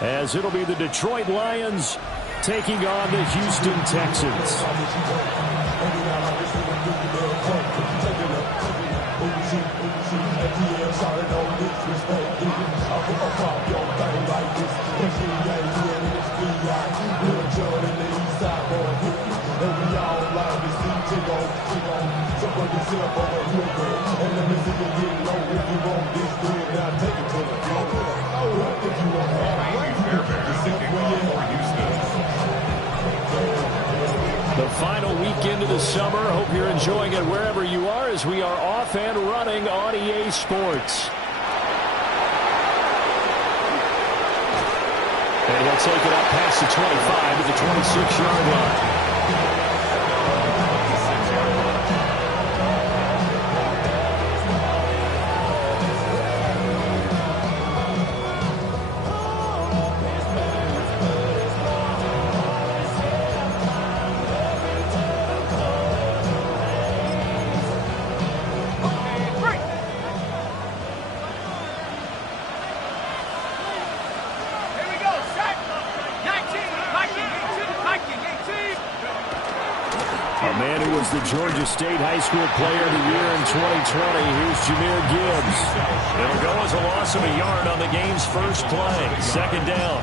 as it'll be the Detroit Lions taking on the Houston Texans. The final weekend of the summer. Hope you're enjoying it wherever you are as we are off and running on EA Sports. And he'll take it up past the 25 to the 26-yard line. The Georgia State High School Player of the Year in 2020. Here's Jahmyr Gibbs. It'll go as a loss of a yard on the game's first play. Second down.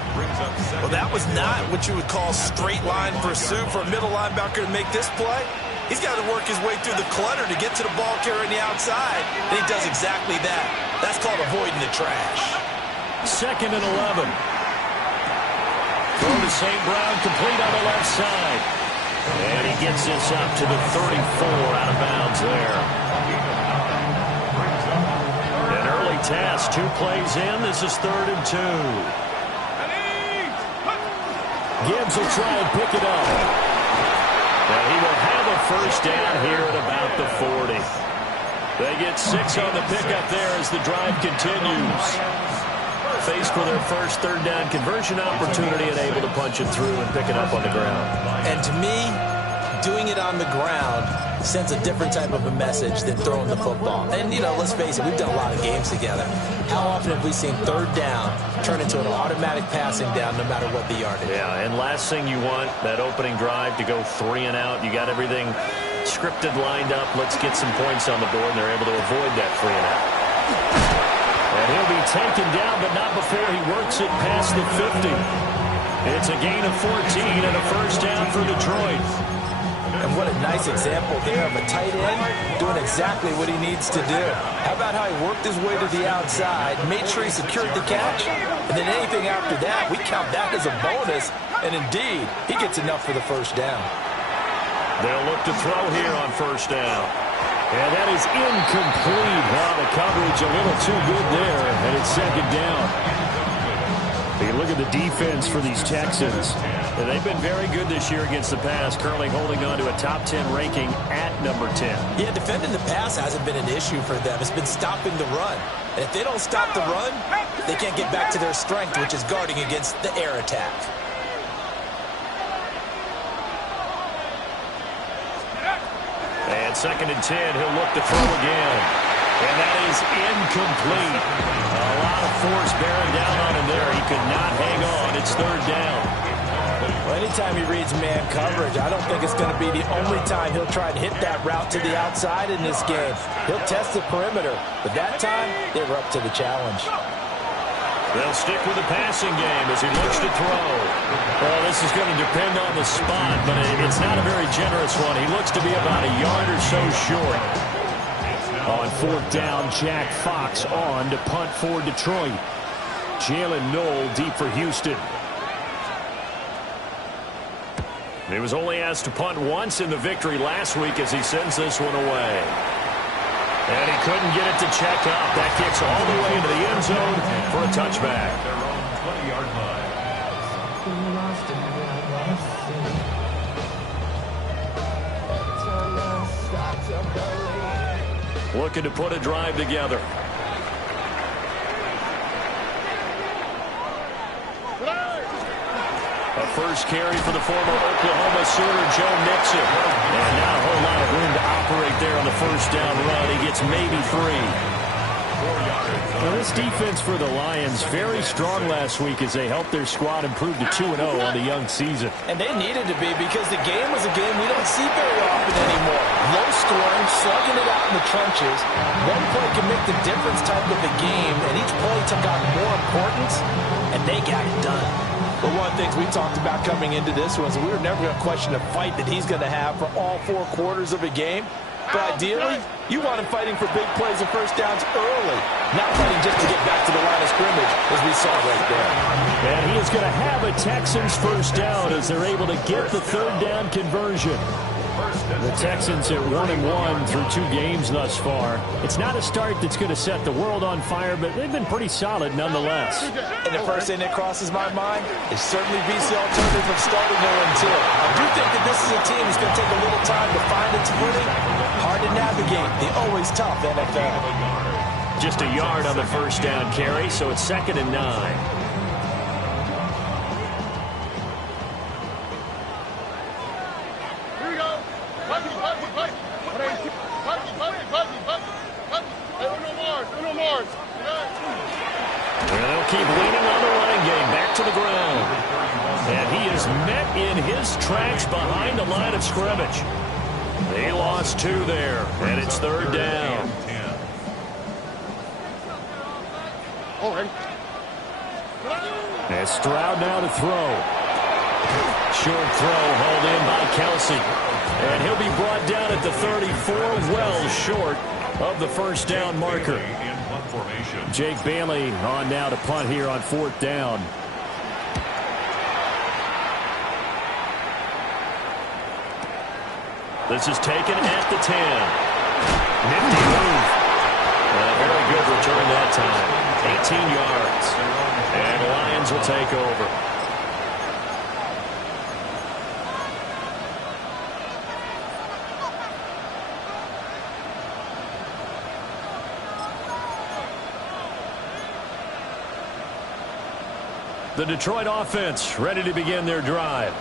Well, that was not what you would call straight line pursuit for a middle linebacker to make this play. He's got to work his way through the clutter to get to the ball carrier on the outside, and he does exactly that. That's called avoiding the trash. Second and 11. Throw to St. Brown, complete on the left side. And he gets this up to the 34, out of bounds there. An early task, 2 plays in. This is 3rd and 2. Gibbs will try and pick it up. And he will have a first down here at about the 40. They get 6 on the pickup there as the drive continues. Faced with their first 3rd down conversion opportunity and able to punch it through and pick it up on the ground. And to me, doing it on the ground sends a different type of a message than throwing the football. And, you know, let's face it, we've done a lot of games together. How often have we seen 3rd down turn into an automatic passing down no matter what the yardage? Yeah, and last thing you want, that opening drive to go 3 and out. You got everything scripted, lined up. Let's get some points on the board, and they're able to avoid that 3 and out. And he'll be taken down, but not before he works it past the 50. It's a gain of 14 and a first down for Detroit. And what a nice example there of a tight end doing exactly what he needs to do. How about how he worked his way to the outside, made sure he secured the catch, and then anything after that, we count that as a bonus. And indeed, he gets enough for the first down. They'll look to throw here on first down. And that is incomplete. Wow, the coverage a little too good there, and it's second down. You look at the defense for these Texans. And they've been very good this year against the pass, currently holding on to a top 10 ranking at number 10. Yeah, defending the pass hasn't been an issue for them. It's been stopping the run. And if they don't stop the run, they can't get back to their strength, which is guarding against the air attack. And 2nd and 10, he'll look to throw again. And that is incomplete. A lot of force bearing down on him there. He could not hang on. It's 3rd down. Well, anytime he reads man coverage, I don't think it's going to be the only time he'll try and hit that route to the outside in this game. He'll test the perimeter, but that time, they were up to the challenge. They'll stick with the passing game as he looks to throw. Well, this is going to depend on the spot, but it's not a very generous one. He looks to be about a yard or so short. On 4th down, Jack Fox on to punt for Detroit. Jalen Knoll deep for Houston. He was only asked to punt once in the victory last week as he sends this one away. And he couldn't get it to check up. That kicks all the way into the end zone for a touchback. Looking to put a drive together. A first carry for the former Oklahoma Sooner, Joe Mixon. And not a whole lot of room to operate there on the first down run. He gets maybe 3. Well, this defense for the Lions, very strong last week as they helped their squad improve to 2-0 on the young season. And they needed to be because the game was a game we don't see very often anymore. Low scoring, slugging it out in the trenches. One play can make the difference type of the game, and each play took on more importance, and they got it done. But one of the things we talked about coming into this was we were never going to question the fight that he's going to have for all 4 quarters of a game. But ideally, you want him fighting for big plays and first downs early, not fighting just to get back to the line of scrimmage, as we saw right there. And he is going to have a Texans first down as they're able to get the 3rd down conversion. The Texans at 1-1 through 2 games thus far. It's not a start that's going to set the world on fire, but they've been pretty solid nonetheless. And the first thing that crosses my mind is certainly beats the alternative of starting 0-2. I do think that this is a team that's going to take a little time to find its footing. Hard to navigate the always tough NFL. Just a yard on the first down carry, so it's 2nd and 9. They'll keep leaning on the running game back to the ground. And he is met in his tracks behind the line of scrimmage. They lost 2 there, and it's 3rd down. And Stroud now to throw. Short throw hauled in by Kelsey. And he'll be brought down at the 34, well short of the first down marker. Jake Bailey on now to punt here on 4th down. This is taken at the 10. Nifty move. Very good return that time. 18 yards. And the Lions will take over. The Detroit offense ready to begin their drive.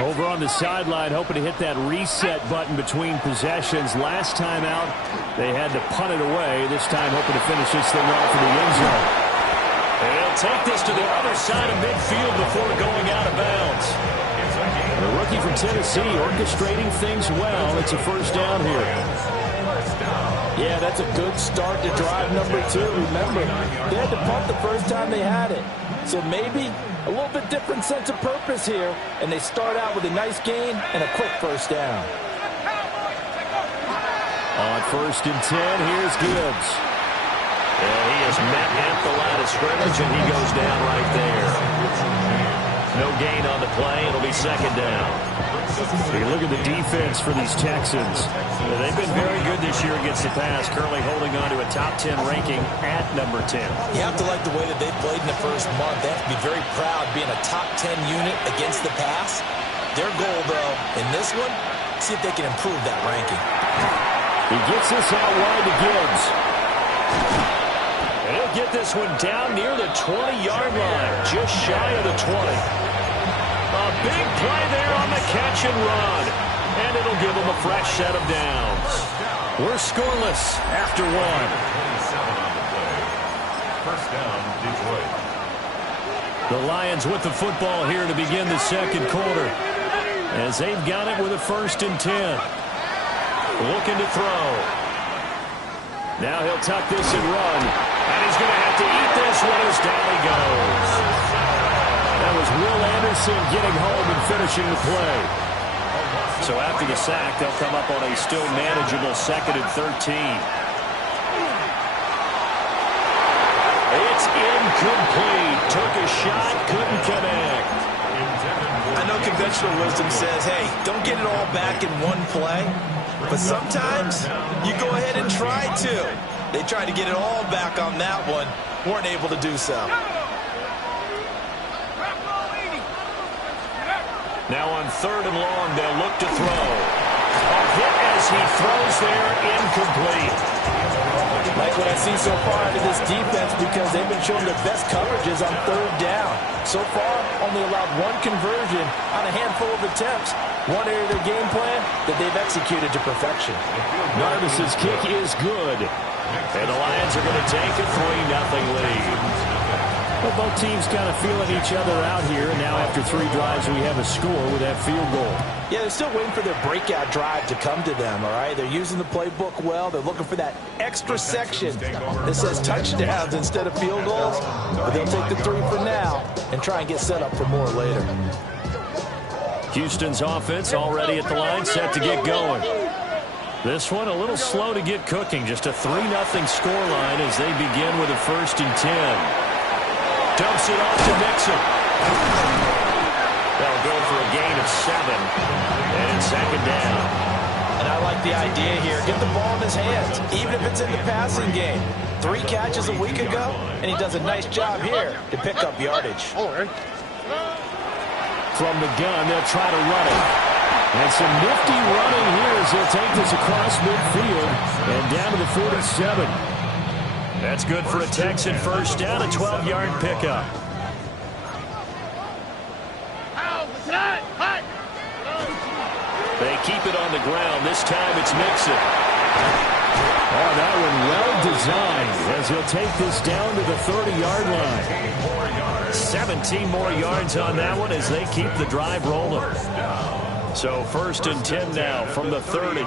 Over on the sideline, hoping to hit that reset button between possessions. Last time out, they had to punt it away. This time, hoping to finish this thing off in the end zone. And he'll take this to the other side of midfield before going out of bounds. The rookie from Tennessee orchestrating things well. It's a first down here. Yeah, that's a good start to drive number 2. Remember, they had to punt the first time they had it. So maybe a little bit different sense of purpose here, and they start out with a nice gain and a quick first down. On 1st and 10, here's Gibbs. And he is met at the line of scrimmage, and he goes down right there. No gain on the play. It'll be 2nd down. You look at the defense for these Texans. They've been very good this year against the pass, currently holding on to a top 10 ranking at number 10. You have to like the way that they played in the first month. They have to be very proud being a top 10 unit against the pass. Their goal, though, in this one, see if they can improve that ranking. He gets this out wide to Gibbs. And he'll get this one down near the 20-yard line, just shy of the 20. A big play there on the catch and run. And it'll give them a fresh set of downs. We're scoreless after 1. First down, Detroit. The Lions with the football here to begin the 2nd quarter. As they've got it with a 1st and 10. Looking to throw. Now he'll tuck this and run. And he's going to have to eat this one as down he goes. That was Will Anderson getting home and finishing the play. So after the sack, they'll come up on a still manageable 2nd and 13. It's incomplete. Took a shot, couldn't connect. I know conventional wisdom says, hey, don't get it all back in one play. But sometimes you go ahead and try to. They tried to get it all back on that one. Weren't able to do so. Now on 3rd and long, they'll look to throw. A hit as he throws there, incomplete. Like what I see so far out of this defense because they've been showing their best coverages on 3rd down. So far, only allowed 1 conversion on a handful of attempts. One area of their game plan that they've executed to perfection. Narvis's kick is good. And the Lions are going to take a 3-0 lead. Well, both teams kind of feeling each other out here. And now after 3 drives, we have a score with that field goal. Yeah, they're still waiting for their breakout drive to come to them, all right? They're using the playbook well. They're looking for that extra section that says touchdowns instead of field goals. But they'll take the 3 for now and try and get set up for more later. Houston's offense already at the line, set to get going. This one a little slow to get cooking. Just a 3-0 scoreline as they begin with a 1st and 10. Dumps it off to Mixon. They'll go for a gain of 7. And it's 2nd down. And I like the idea here. Get the ball in his hands, even if it's in the passing game. 3 catches a week ago, and he does a nice job here to pick up yardage. From the gun, they'll try to run it. And some nifty running here as they'll take this across midfield and down to the 47. That's good for a Texan 1st down, a 12-yard pickup. They keep it on the ground. This time it's Mixon. Oh, that one well designed as he'll take this down to the 30-yard line. 17 more yards on that one as they keep the drive rolling. So 1st and 10 now from the 30.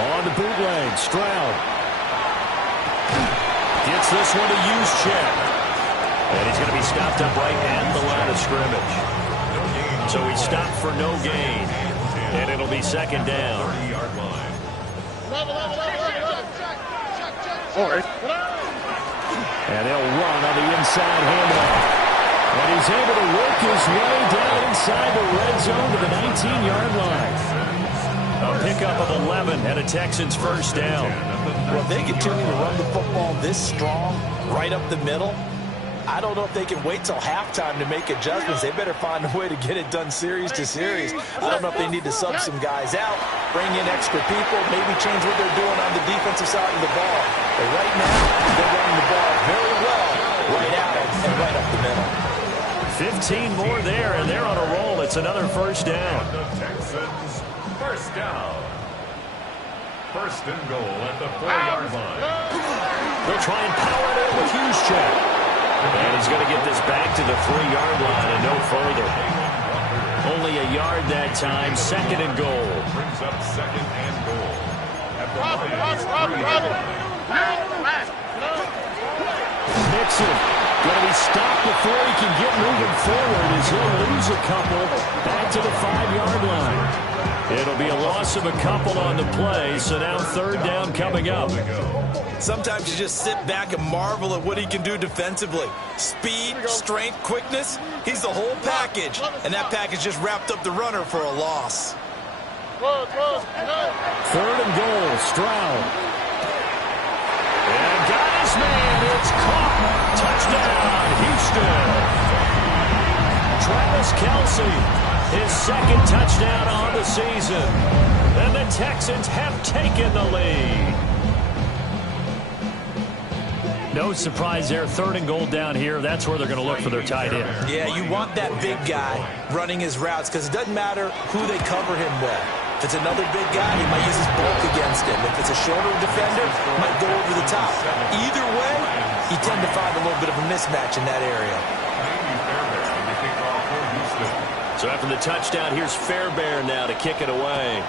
On the bootleg, Stroud. Gets this one to Juszczyk. And he's going to be stopped up right at the line of scrimmage. So he stopped for no gain. And it'll be 2nd down. And they'll run on the inside handoff. And he's able to work his way down inside the red zone to the 19-yard line. A pickup of 11 and a Texans 1st down. Well, if they continue to run the football this strong, right up the middle, I don't know if they can wait till halftime to make adjustments. They better find a way to get it done series to series. I don't know if they need to sub some guys out, bring in extra people, maybe change what they're doing on the defensive side of the ball. But right now, they're running the ball very well right out and right up the middle. 15 more there, and they're on a roll. It's another 1st down. The Texans, 1st down. 1st and goal at the 4-yard line. They'll try and power it in with Juszczyk. And he's going to get this back to the 3-yard line and no further. Only a yard that time, 2nd and goal. Brings up 2nd and goal at the Lions' 3-yard line. Mixon going to be stopped before he can get moving forward as he'll lose a couple back to the 5-yard line. It'll be a loss of a couple on the play, so now 3rd down coming up. Sometimes you just sit back and marvel at what he can do defensively. Speed, strength, quickness, he's the whole package. And that package just wrapped up the runner for a loss. 3rd and goal, Stroud. And got his man. It's caught. Touchdown, Houston. Travis Kelce, his 2nd touchdown on the season. And the Texans have taken the lead. No surprise there. 3rd and goal down here. That's where they're going to look for their tight end. Yeah, you want that big guy running his routes because it doesn't matter who they cover him with. If it's another big guy, he might use his bulk against him. If it's a shorter defender, he might go over the top. Either way, you tend to find a little bit of a mismatch in that area. So after the touchdown, here's Fairbairn now to kick it away.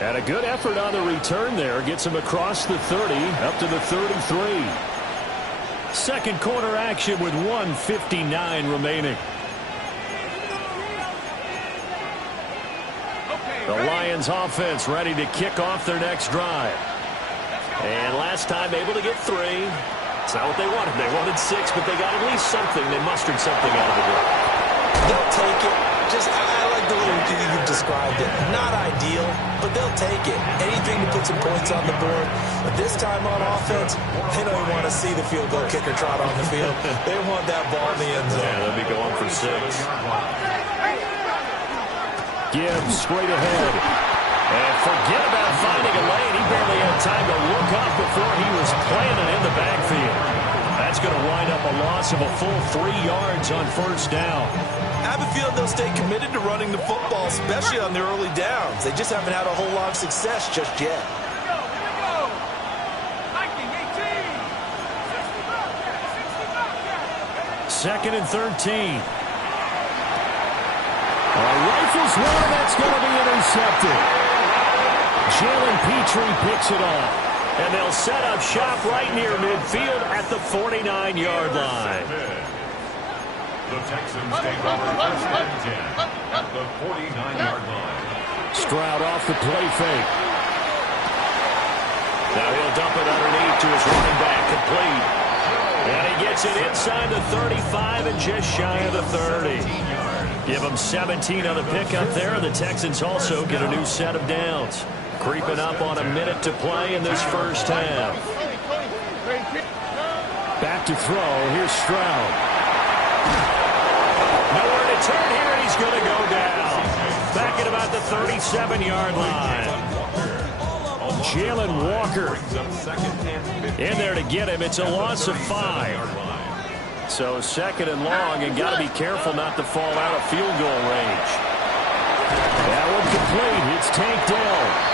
And a good effort on the return there. Gets him across the 30, up to the 33. 2nd quarter action with 1:59 remaining. The Lions offense ready to kick off their next drive. And last time able to get 3. It's not what they wanted. They wanted 6, but they got at least something. They mustered something out of the drive. They'll take it. I like the way you described it. Not ideal, but they'll take it. Anything to put some points on the board. But this time on offense, they don't want to see the field goal kicker trot on the field. They want that ball in the end zone. Yeah, they'll be going for 6. Gibbs straight ahead. And forget about finding a lane. He barely had time to look up before he was planted in the backfield. That's going to wind up a loss of a full 3 yards on first down. I have a feeling they'll stay committed to running the football, especially on their early downs. They just haven't had a whole lot of success just yet. Second and 13. Rifles one, that's going to be intercepted. Jalen Petrie picks it off. And they'll set up shop right near midfield at the 49-yard line. The Texans take over first and 10 at the 49-yard line. Stroud off the play fake. Now he'll dump it underneath to his running back, complete. And he gets it inside the 35 and just shy of the 30. Give him 17 on the pickup there. The Texans also get a new set of downs. Creeping up on a minute to play in this first half. Back to throw. Here's Stroud. Nowhere to turn here, and he's going to go down. Back at about the 37-yard line. Jalen Walker in there to get him. It's a loss of 5. So second and long, and got to be careful not to fall out of field goal range. That one complete. It's Tank Dell.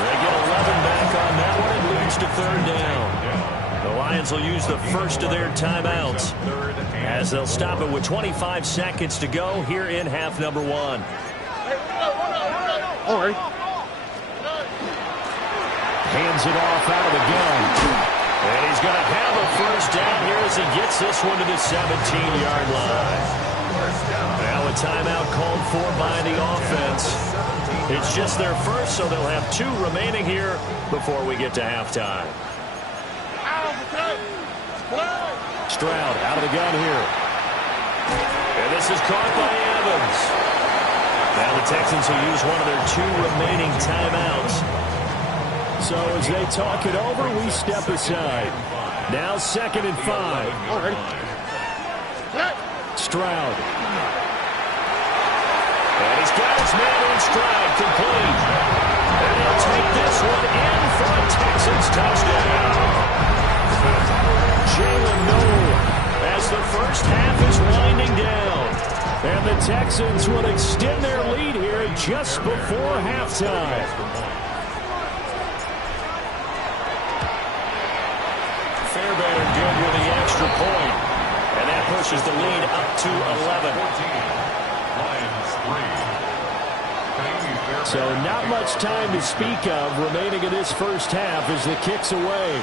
They get 11 back on that one. It leads to third down. The Lions will use the first of their timeouts as they'll stop it with 25 seconds to go here in half number 1. All right. Hands it off out of the gun. And he's going to have a first down here as he gets this one to the 17-yard line. Now a timeout called for by the offense. It's just their first, so they'll have 2 remaining here before we get to halftime. Stroud out of the gun here. And this is caught by Evans. Now the Texans will use one of their 2 remaining timeouts. So as they talk it over, we step aside. Now second and 5. Stroud. And he's got his man in stride, complete. And he'll take this one in for a Texans touchdown. Jalen Noel as the first half is winding down. And the Texans will extend their lead here just before halftime. Fairbairn good with the extra point. And that pushes the lead up to 11. So not much time to speak of remaining in this first half as the kick's away.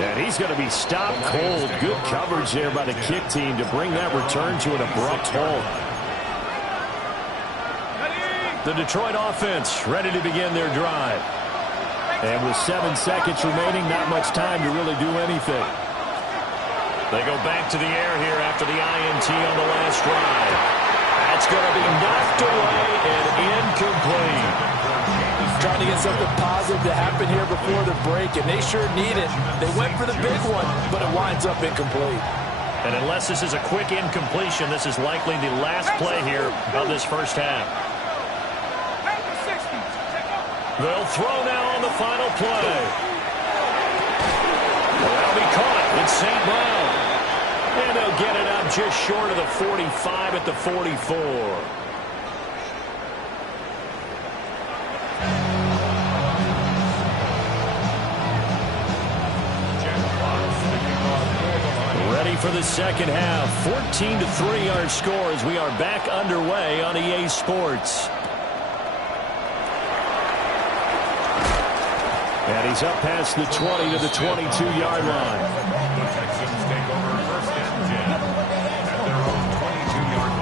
And he's going to be stopped cold. Good coverage there by the kick team to bring that return to an abrupt halt. The Detroit offense ready to begin their drive. And with 7 seconds remaining, not much time to really do anything. They go back to the air here after the INT on the last drive. That's going to be knocked away and incomplete. Trying to get something positive to happen here before the break, and they sure need it. They went for the big one, but it winds up incomplete. And unless this is a quick incompletion, this is likely the last play here of this first half. They'll throw now on the final play. That'll be caught. It's St. Brown. And they'll get it up just short of the 45 at the 44. Ready for the second half. 14-3 our score as we are back underway on EA Sports. And he's up past the 20 to the 22-yard line. The Texans take over first and 10 at their own 22-yard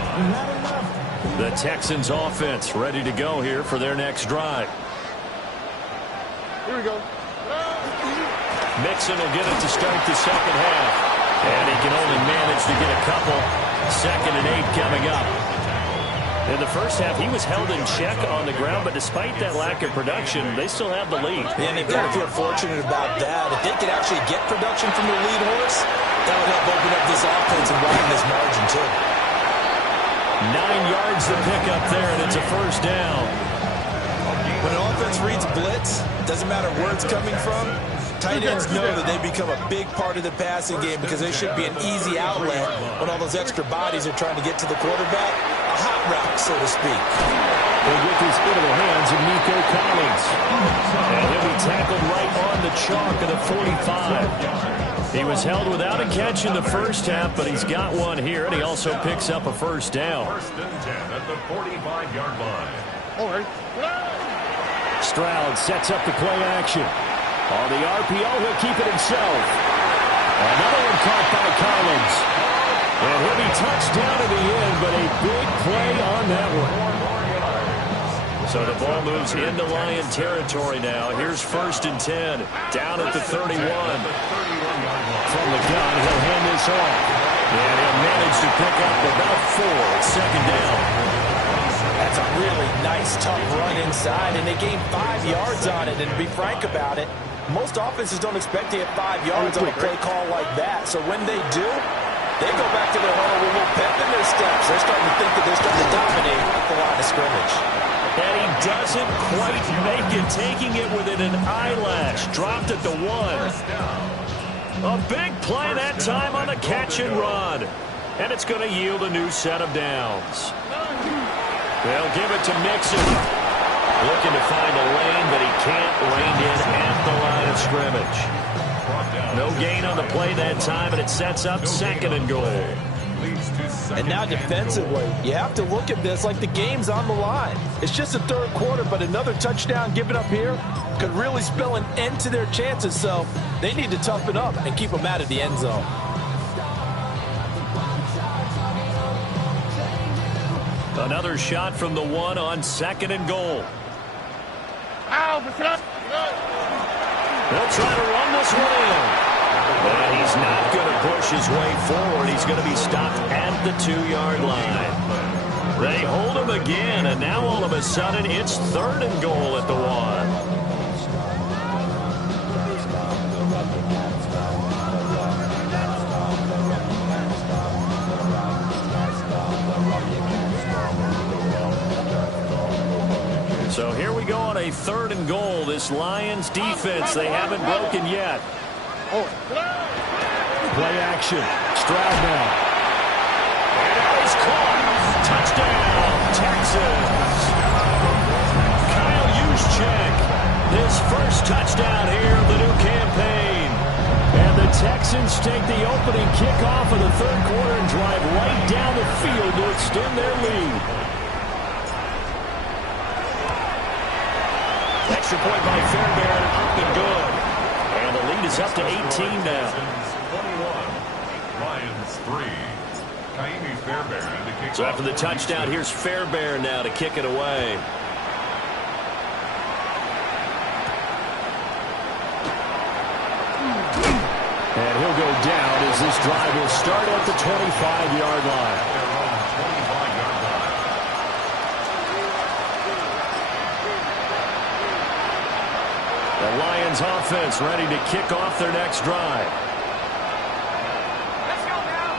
line. The Texans offense ready to go here for their next drive. Here we go. Mixon will get it to start the second half. And he can only manage to get a couple. 2nd and 8 coming up. In the first half, he was held in check on the ground, but despite that lack of production, they still have the lead. And they've got to feel fortunate about that. If they could actually get production from their lead horse, that would help open up this offense and widen this margin, too. 9 yards to pick up there, and it's a first down. When an offense reads blitz, doesn't matter where it's coming from, tight ends know that they become a big part of the passing game because they should be an easy outlet when all those extra bodies are trying to get to the quarterback. A hot route, so to speak. They get this into the hands of Nico Collins. And he'll be tackled right on the chalk of the 45. He was held without a catch in the first half, but he's got one here, and he also picks up a first down. First and 10 at the 45-yard line. Stroud sets up the play action. On the RPO, he'll keep it himself. Another one caught by Collins. And he'll be touched down in the end, but a big play on that one. So the ball moves into Lion territory now. Here's first and 10, down at the 31. From the gun, he'll hand this off. And he'll manage to pick up about 4 at second down. That's a really nice, tough run inside, and they gained 5 yards on it. And to be frank about it, most offenses don't expect to get 5 yards on a play call like that. So when they do, they go back to their huddle with a little pep in their steps. They're starting to think that they're starting to dominate the line of scrimmage. And he doesn't quite make it, taking it within an eyelash. Dropped at the 1. A big play that time on the catch and run. And it's going to yield a new set of downs. They'll give it to Mixon. Looking to find a lane, but he can't rein in at the line of scrimmage. No gain on the play that time, and it sets up second and goal. And now defensively, you have to look at this like the game's on the line. It's just the third quarter, but another touchdown given up here could really spell an end to their chances. So they need to toughen up and keep them out of the end zone. Another shot from the 1 on second and goal. They'll try to run this one in. And he's not going to push his way forward. He's going to be stopped at the 2-yard line. They hold him again, and now all of a sudden it's third and goal at the 1. So here we go on a third and goal. This Lions defense, they haven't broken yet. Play action. Stroud now. And now he's caught. Touchdown, Texans. Kyle Juszczyk, his first touchdown here of the new campaign. And the Texans take the opening kickoff of the third quarter and drive right down the field to extend their lead. Extra point by Fairbairn, up and good. And the lead is up to 18 now. 21, Lions 3. Kaimi Fairbairn to kick So off. after the touchdown, here's Fairbairn now to kick it away. And he'll go down as this drive will start at the 25-yard line. The Lions offense ready to kick off their next drive. Let's go now.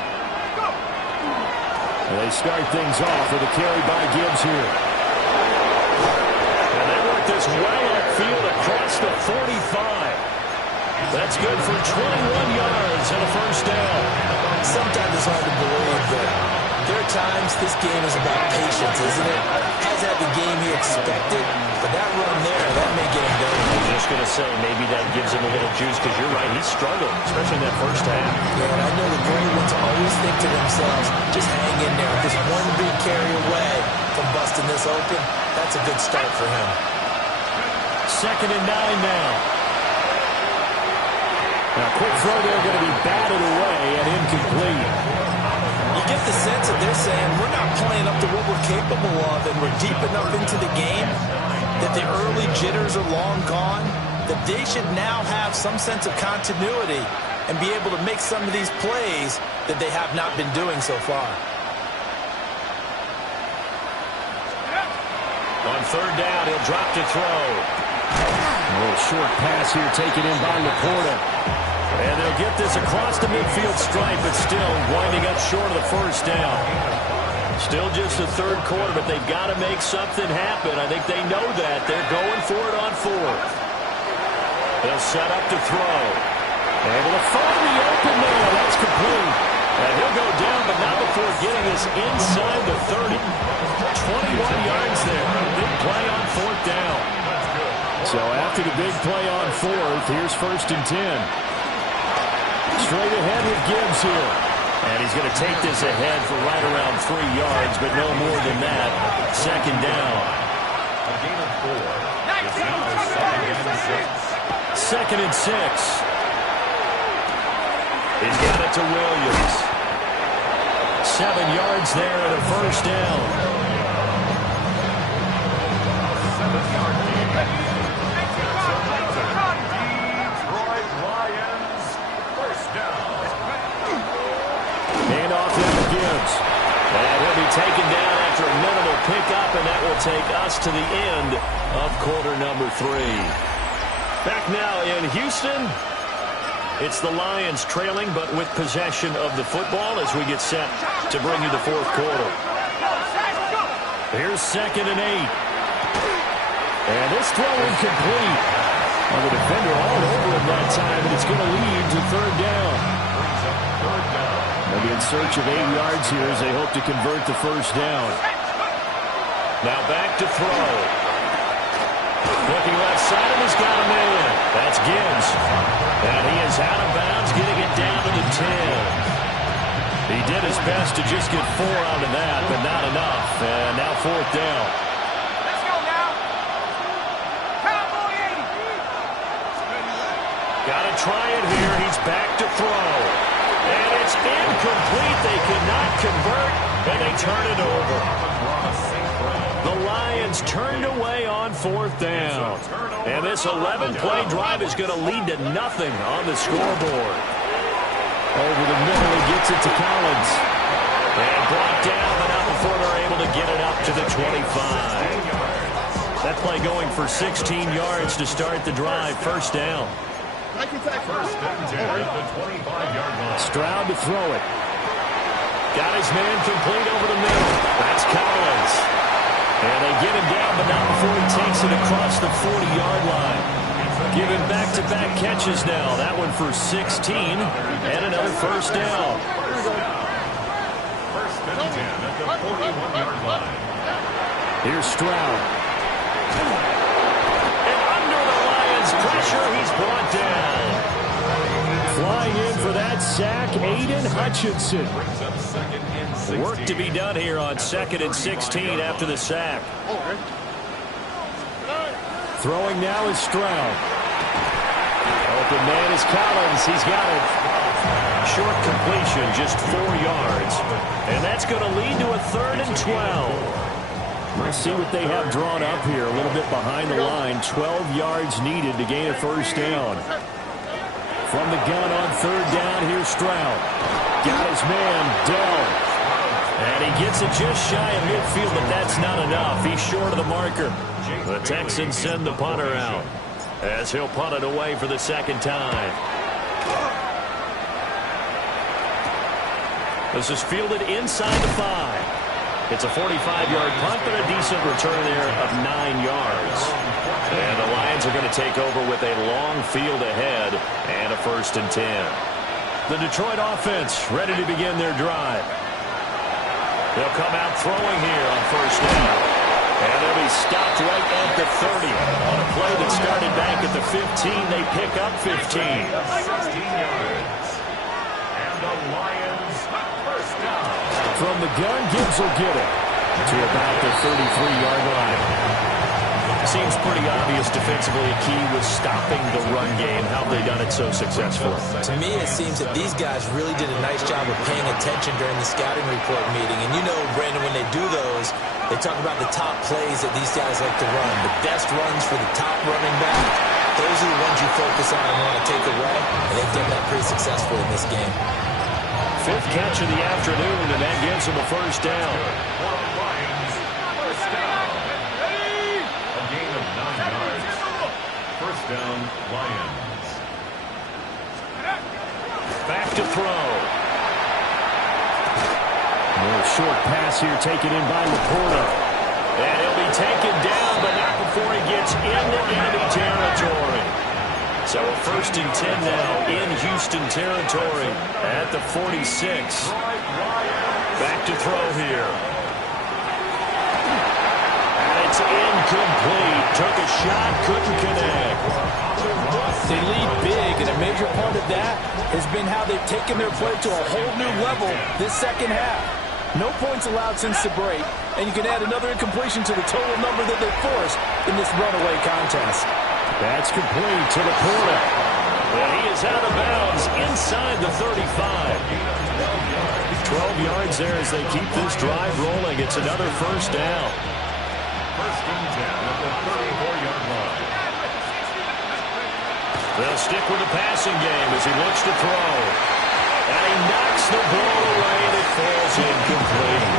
Go. And they start things off with a carry by Gibbs here. And they work this well upfield across the 45. That's good for 21 yards and a first down. Sometimes it's hard to believe, but there are times this game is about patience, isn't it? Has had the game he expected, but that run there, that may get him going. I was just going to say, maybe that gives him a little juice, because you're right, he struggled, especially in that first half. Yeah, and I know the great ones always think to themselves, just hang in there. Just one big carry away from busting this open, that's a good start for him. Second and 9 now. Now, quick throw there, going to be batted away and incomplete. You get the sense that they're saying, we're not playing up to what we're capable of, and we're deep enough into the game that the early jitters are long gone, that they should now have some sense of continuity and be able to make some of these plays that they have not been doing so far. On third down, he'll drop to throw. A little short pass here taken in by Laporta. And they'll get this across the midfield stripe, but still winding up short of the first down. Still just the third quarter, but they've got to make something happen. I think they know that. They're going for it on fourth. They'll set up to throw. Able to find the open man. That's complete. And he'll go down, but not before getting this inside the 30. 21 yards there. Big play on fourth down. So after the big play on fourth, here's 1st and 10. Straight ahead with Gibbs here. And he's going to take this ahead for right around 3 yards, but no more than that. 2nd down. A gain of 4. It's now 2nd and 6. 2nd and 6. He's got it to Williams. 7 yards there and a 1st down. 7-yard gain. Detroit Lions, 1st down. Hand off now to Gibbs. And he'll be taken down after a minimal pickup, and that will take us to the end of quarter number 3. Back now in Houston. It's the Lions trailing, but with possession of the football as we get set to bring you the 4th quarter. Here's 2nd and 8. And this throw incomplete. Well, the defender all over him that time, and it's going to lead to 3rd down. They'll be in search of 8 yards here as they hope to convert the 1st down. Now back to throw. Looking left side, and he's got him in. That's Gibbs. And he is out of bounds, getting it down to the 10. He did his best to just get 4 out of that, but not enough. And now 4th down. Let's go now. Cowboy 80. Got to try it here. He's back to throw. And it's incomplete. They cannot convert, and they turn it over. The Lions turned away on 4th down. And this 11-play drive is going to lead to nothing on the scoreboard. Over the middle, he gets it to Collins. And brought down, but not before they're able to get it up to the 25. That play going for 16 yards to start the drive. 1st down. 1st and 10 at the 25-yard line. Stroud to throw it. Got his man complete over the middle. That's Collins. And they get him down, but not before he takes it across the 40-yard line. Giving back-to-back catches now. That one for 16 and another 1st down. 1st and 10 at the 41-yard line. Here's Stroud. And under the Lions' pressure, he's brought down. Flying in for that sack, Aiden Hutchinson. Brings up 2nd and 16. Work to be done here on 2nd and 16 after the sack. Throwing now is Stroud. Open man is Collins. He's got it. Short completion, just 4 yards. And that's going to lead to a 3rd and 12. Let's see what they have drawn up here. A little bit behind the line. 12 yards needed to gain a 1st down. From the gun on 3rd down, here's Stroud. Got his man, Dell. And he gets it just shy of midfield, but that's not enough. He's short of the marker. The Texans send the punter out as he'll punt it away for the 2nd time. This is fielded inside the 5. It's a 45-yard punt, but a decent return there of 9 yards. And the Lions are going to take over with a long field ahead and a 1st and 10. The Detroit offense ready to begin their drive. They'll come out throwing here on 1st down. And they'll be stopped right at the 30. On a play that started back at the 15, they pick up 15. 16 yards. And the Lions 1st down. From the gun, Gibbs will get it to about the 33-yard line. Seems pretty obvious defensively a key was stopping the run game. How have they done it so successfully? To me, it seems that these guys really did a nice job of paying attention during the scouting report meeting. And you know, Brandon, when they do those, they talk about the top plays that these guys like to run. The best runs for the top running back. Those are the ones you focus on and want to take away. And they've done that pretty successfully in this game. 5th catch of the afternoon, and that gives them a 1st down. Lions 1st down. A gain of 9 yards. 1st down, Lions. Back to throw. More short pass here taken in by Laporta. And he'll be taken down, but not before he gets into enemy territory. So a 1st and 10 now in Houston territory at the 46. Back to throw here. And it's incomplete. Took a shot, couldn't connect. They lead big, and a major part of that has been how they've taken their play to a whole new level this second half. No points allowed since the break, and you can add another incompletion to the total number that they forced in this runaway contest. That's complete to Laporta. And he is out of bounds inside the 35. 12 yards there as they keep this drive rolling. It's another 1st down. 1st and 10 at the 34-yard line. They'll stick with the passing game as he looks to throw. And he knocks the ball away, and it falls incomplete.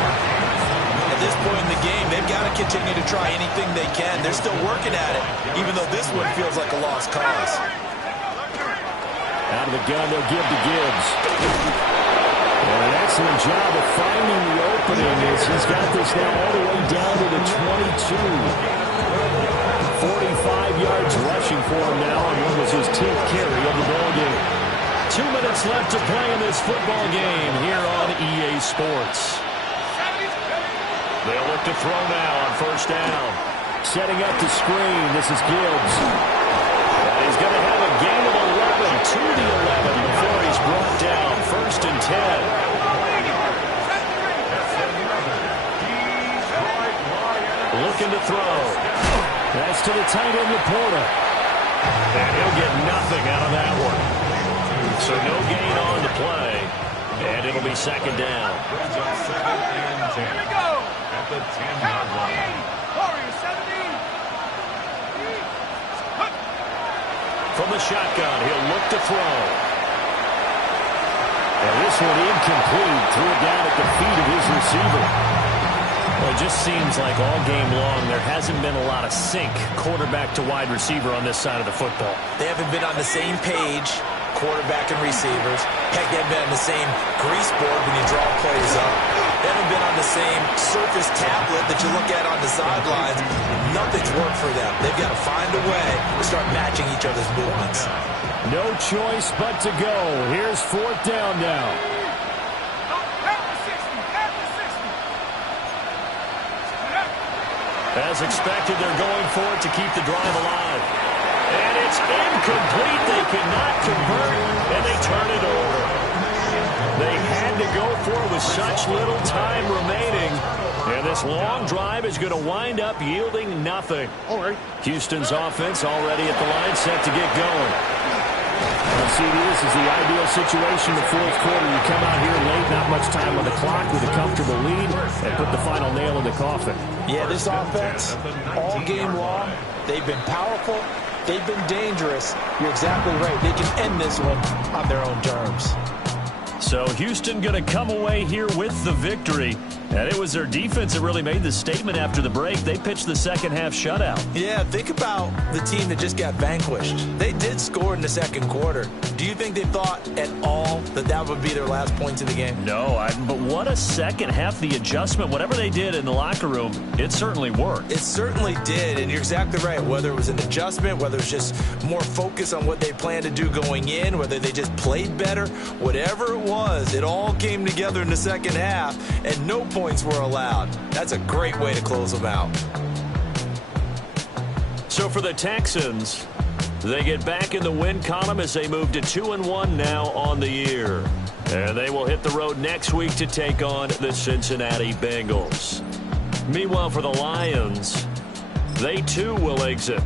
At this point in the game, they've got to continue to try anything they can. They're still working at it, even though this one feels like a lost cause. Out of the gun, they'll give to Gibbs. And an excellent job of finding the opening as he's got this now all the way down to the 22. 45 yards rushing for him now on what was his 10th carry of the ball game. 2 minutes left to play in this football game here on EA Sports. They'll look to throw now on 1st down. Setting up the screen. This is Gibbs. And he's going to have a gain of 11 to the 11 before he's brought down. 1st and 10. Looking to throw. That's to the tight end, Laporta. And he'll get nothing out of that one. So no gain on the play. And it'll be 2nd down. Brings up 2nd and 10 at the 10-yard line. From the shotgun, he'll look to throw. And this one incomplete. Threw it down at the feet of his receiver. Well, it just seems like all game long there hasn't been a lot of sync quarterback to wide receiver on this side of the football. They haven't been on the same page, quarterback and receivers. Heck, they haven't been on the same grease board when you draw plays up. They haven't been on the same surface tablet that you look at on the sidelines. Nothing's worked for them. They've got to find a way to start matching each other's movements. No choice but to go. Here's 4th down now. As expected, they're going for it to keep the drive alive. And it's incomplete. They cannot convert, and they turn it over. They had to go for it with such little time remaining. And this long drive is going to wind up yielding nothing. Houston's offense already at the line, set to get going. Well, CD, this is the ideal situation in the 4th quarter. You come out here late, not much time on the clock with a comfortable lead, and put the final nail in the coffin. Yeah, this offense, all game long, they've been powerful, they've been dangerous. You're exactly right. They can end this one on their own terms. So Houston going to come away here with the victory. And it was their defense that really made the statement after the break. They pitched the second half shutout. Yeah, think about the team that just got vanquished. They did score in the 2nd quarter. Do you think they thought at all that that would be their last points of the game? No, but what a second half. The adjustment, whatever they did in the locker room, it certainly worked. It certainly did, and you're exactly right. Whether it was an adjustment, whether it was just more focus on what they planned to do going in, whether they just played better, whatever it was, it all came together in the second half, and no points were allowed. That's a great way to close them out. So for the Texans, they get back in the win column as they move to 2-1 now on the year. And they will hit the road next week to take on the Cincinnati Bengals. Meanwhile, for the Lions, they too will exit